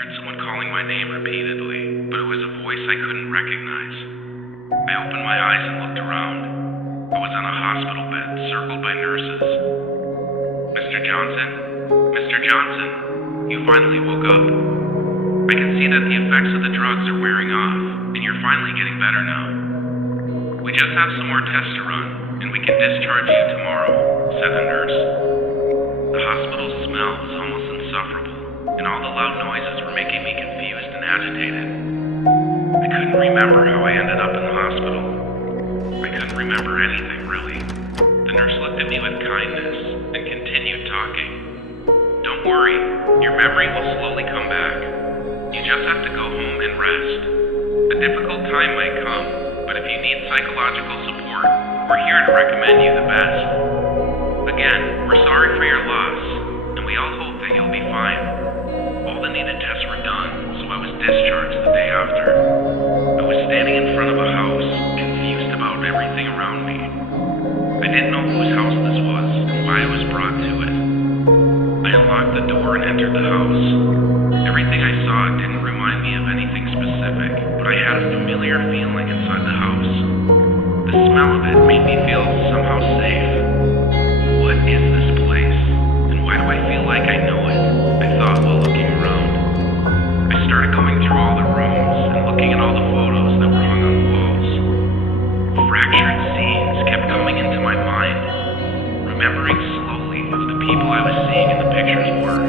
heard someone calling my name repeatedly, but it was a voice I couldn't recognize. I opened my eyes and looked around. I was on a hospital bed, circled by nurses. Mr. Johnson? Mr. Johnson, you finally woke up. I can see that the effects of the drugs are wearing off, and you're finally getting better now. We just have some more tests to run, and we can discharge you tomorrow, said the nurse. The hospital smell was almost insufferable, and all the loud noises were making me confused and agitated. I couldn't remember how I ended up in the hospital. I couldn't remember anything, really. The nurse looked at me with kindness and continued talking. Don't worry, your memory will slowly come back. You just have to go home and rest. A difficult time might come, but if you need psychological support, we're here to recommend you the best. Again, we're sorry for your loss, and we all hope that you'll be fine. All the needed tests were done, so I was discharged the day after. I was standing in front of a house, confused about everything around me. I didn't know whose house this was and why I was brought to it. I unlocked the door and entered the house. Everything I saw didn't remind me of anything specific, but I had a familiar feeling inside the house. The smell of it made me feel somehow safe. What is this place? And why do I feel like I know it? I thought while looking around. I started going through all the rooms and looking at all the photos that were hung on the walls. Fractured scenes kept coming into my mind, remembering slowly who the people I was seeing in the pictures were.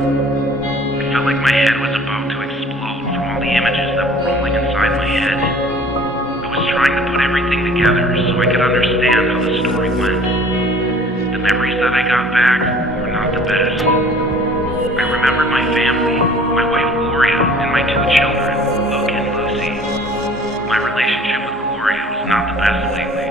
It felt like my head was about to explode from all the images that were rolling inside my head. I was trying to put everything together so I could understand how the story went. The memories that I got back were not the best. I remembered my family, my wife Gloria, and my two children, Luke and Lucy. My relationship with Gloria was not the best lately.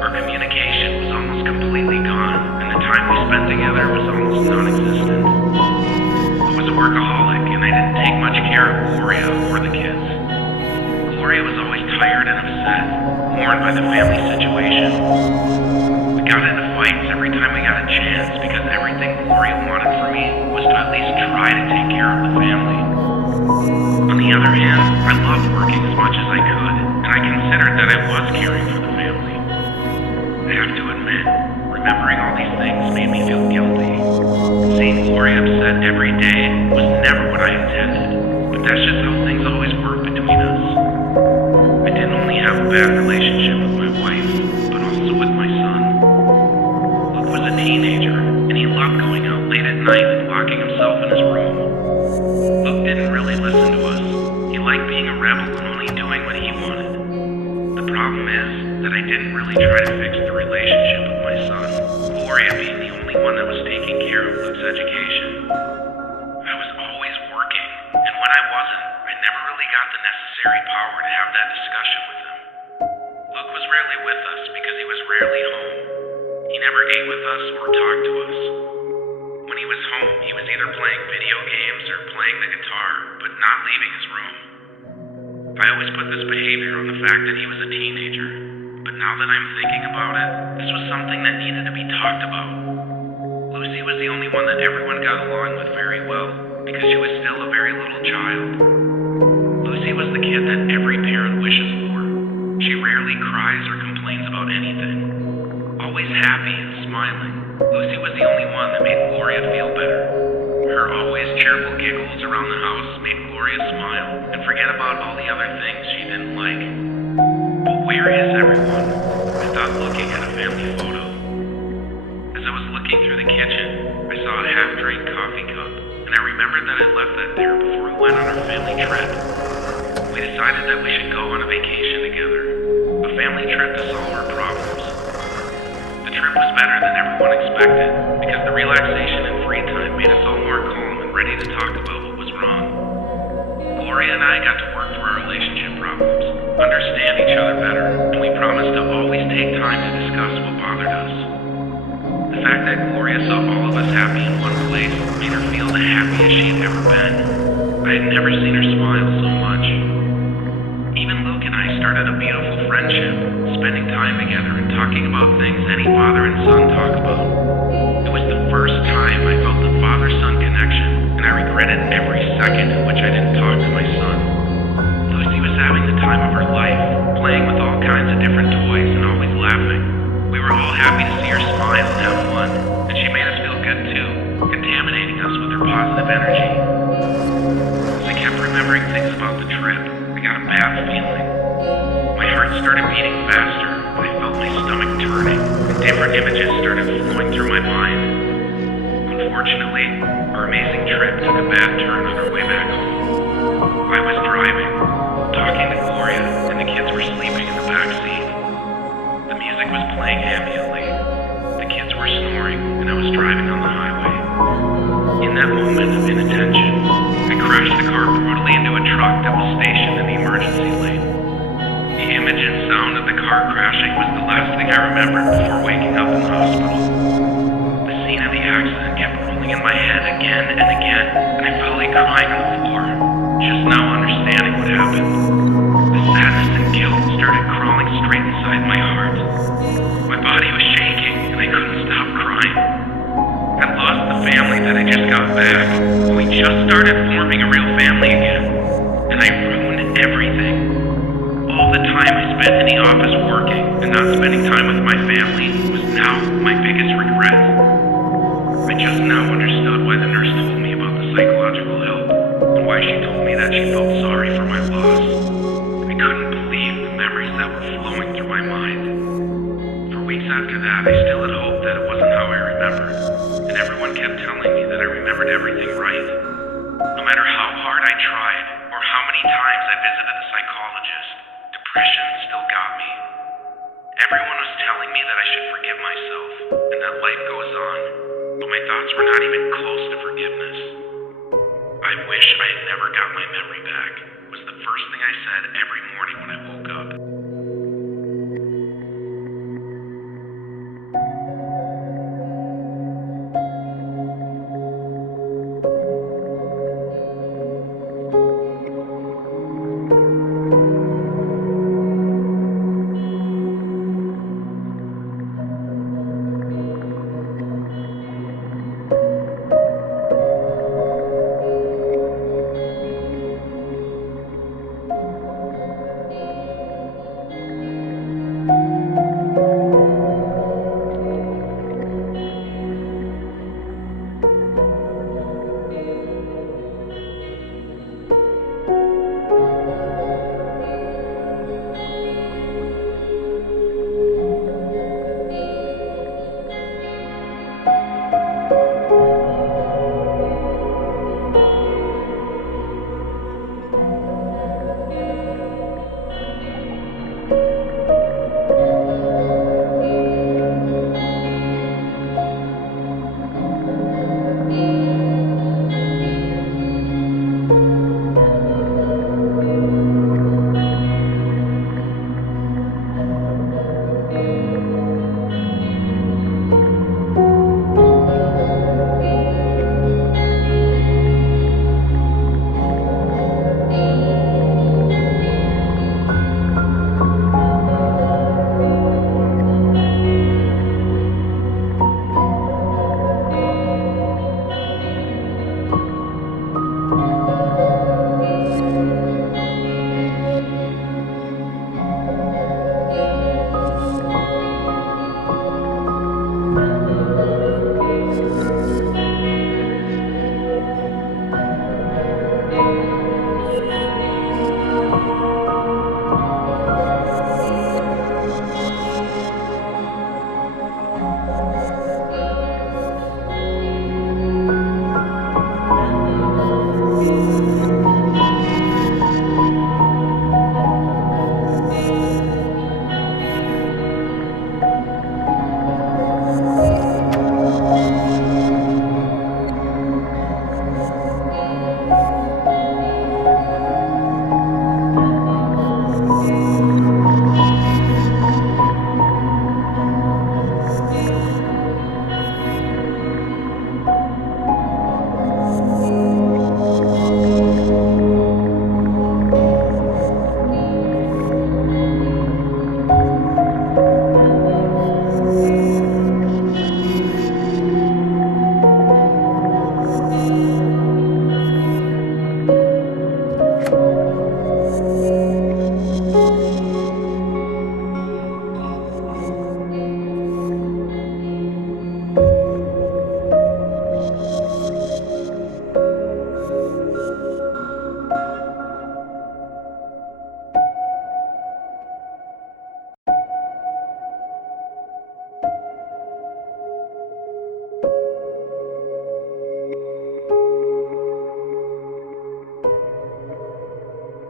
Our communication was almost completely gone, and the time we spent together was almost non-existent. I was a workaholic, and I didn't take much care of Gloria or the kids. Gloria was always tired and upset, mourned by the family situation. We got into fights every time we got a chance because everything Gloria wanted from me was to at least try to take care of the family. On the other hand, I loved working as much as I could, and I considered that I was caring for the family. I have to admit, remembering all these things made me feel guilty. Seeing Gloria upset every day was never what I intended, but that's just how things always work between us. I didn't only have a bad relationship with my wife, but also with my son. Luke was a teenager, and he loved going out late at night and locking himself in his room. Luke didn't really listen to us. He liked being a rebel and only doing what he wanted. The problem is that I didn't really try to fix the relationship with my son, Gloria being the only one that was taking care of Luke's education. I was always working, and when I wasn't, I never really got the necessary power to have that discussion with him. Luke was rarely with us because he was rarely home. He never ate with us or talked to us. When he was home, he was either playing video games or playing the guitar, but not leaving his room. I always put this behavior on the fact that he was a teenager, but now that I'm thinking about it, this was something that needed to be talked about. Lucy was the only one that everyone got along with very well, because she was still a very little child. Lucy was the kid that every parent wishes for. She rarely cries or complains about anything. Always happy and smiling, Lucy was the only one that made Gloria feel better. Her always cheerful giggles around the house made Gloria smile and forget about all the other things she didn't like. But where is everyone? I thought looking at a family photo. As I was looking through the kitchen, I saw a half-drained coffee cup, and I remembered that I left that there before we went on our family trip. We decided that we should go on a vacation together, a family trip to solve our problems. The trip was better than everyone expected, because the relaxation and free time made us all more calm and ready to talk about what was wrong. Gloria and I got to work through our relationship problems, understand each other better, and we promised to always take time to discuss what bothered us. The fact that Gloria saw all of us happy in one place made her feel the happiest she had ever been. I had never seen her smile so much. Even Luke and I started a beautiful friendship, spending time together and talking about things any father and son talk about. It was the first time I felt the father-son connection, and I regretted every second in which I didn't talk time of her life, playing with all kinds of different toys and always laughing. We were all happy to see her smile and have fun, and she made us feel good too, contaminating us with her positive energy. As I kept remembering things about the trip, I got a bad feeling. My heart started beating faster, and I felt my stomach turning, and different images started flowing through my mind. Unfortunately, our amazing trip took a bad turn on our way back home. I was driving, talking to Gloria, and the kids were sleeping in the back seat. The music was playing ambiently. The kids were snoring, and I was driving on the highway. In that moment of inattention, I crashed the car brutally into a truck that was stationed in the emergency lane. The image and sound of the car crashing was the last thing I remembered before waking up in the hospital. The scene of the accident kept rolling in my head again and again, and I felt like crying on the floor, just now understanding what happened. The sadness and guilt started crawling straight inside my heart. My body was shaking, and I couldn't stop crying. I'd lost the family that I just got back, and we just started forming a real family again, and I ruined everything. All the time I spent in the office working and not spending time with my family was now my biggest regret. I just now understood why the nurse told me about the psychological help, and why she told me that she felt sorry for my loss. I couldn't believe the memories that were flowing through my mind. For weeks after that, I still had hope that it wasn't how I remembered, and everyone kept telling me that I remembered everything right. No matter how hard I tried, or how many times I visited a psychologist, depression still got me. Everyone was telling me that I should forgive myself, and that life goes on, but my thoughts were not even close to forgiveness. I wish I had never got my memory back, was the first thing I said every morning